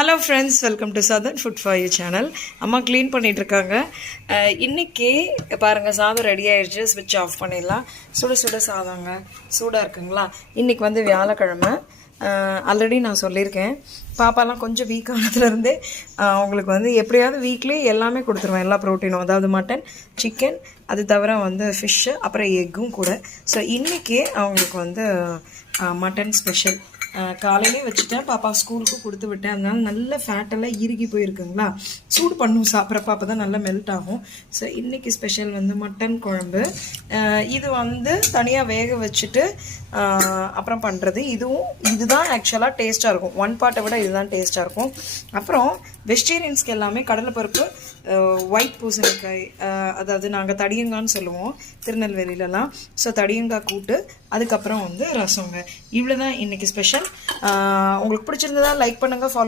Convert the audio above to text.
Hello friends, welcome to southern food for you channel. அம்மா clean பண்ணிகிட்ருக்காங்க. இன்றைக்கி பாருங்கள், சாதம் ரெடி ஆகிடுச்சு. ஸ்விட்ச் ஆஃப் பண்ணிடலாம். சுட சுட சாதங்க, சூடாக இருக்குங்களா. இன்றைக்கி வந்து வியாழக்கிழமை. ஆல்ரெடி நான் சொல்லியிருக்கேன், பாப்பாலாம் கொஞ்சம் வீக்கானதுலேருந்தே அவங்களுக்கு வந்து எப்படியாவது வீக்லி எல்லாமே கொடுத்துருவேன், எல்லா ப்ரோட்டீனும். அதாவது மட்டன், சிக்கன், அது தவிர வந்து ஃபிஷ்ஷு, அப்புறம் எக்கும் கூட. ஸோ இன்றைக்கி அவங்களுக்கு வந்து மட்டன் ஸ்பெஷல். காலையிலே வச்சுட்டேன், பாப்பா ஸ்கூலுக்கு கொடுத்து விட்டேன். அதனால நல்ல ஃபேட்டெல்லாம் இறுகி போயிருக்குங்களா, சூடு பண்ணும் சாப்பிட்றப்ப, அப்போ தான் நல்லா மெல்ட் ஆகும். ஸோ இன்றைக்கி ஸ்பெஷல் வந்து மட்டன் குழம்பு. இது வந்து தனியாக வேக வச்சுட்டு அப்புறம் பண்ணுறது. இதுதான் ஆக்சுவலாக டேஸ்ட்டாக இருக்கும். ஒன் பார்ட்டை விட இதுதான் டேஸ்ட்டாக இருக்கும். அப்புறம் வெஜிடேரியன்ஸ்க்கு எல்லாமே கடலைப்பருப்பு, ஒயிட் பூசணிக்காய், அதாவது நாங்கள் தடியங்கான்னு சொல்லுவோம் திருநெல்வேலியிலலாம். ஸோ தடியங்காய் கூட்டு, அதுக்கப்புறம் வந்து ரசங்க. இவ்வளோ தான் இன்றைக்கி ஸ்பெஷல். உங்களுக்கு பிடிச்சிருந்ததா லைக் பண்ணுங்கள், ஃபாலோ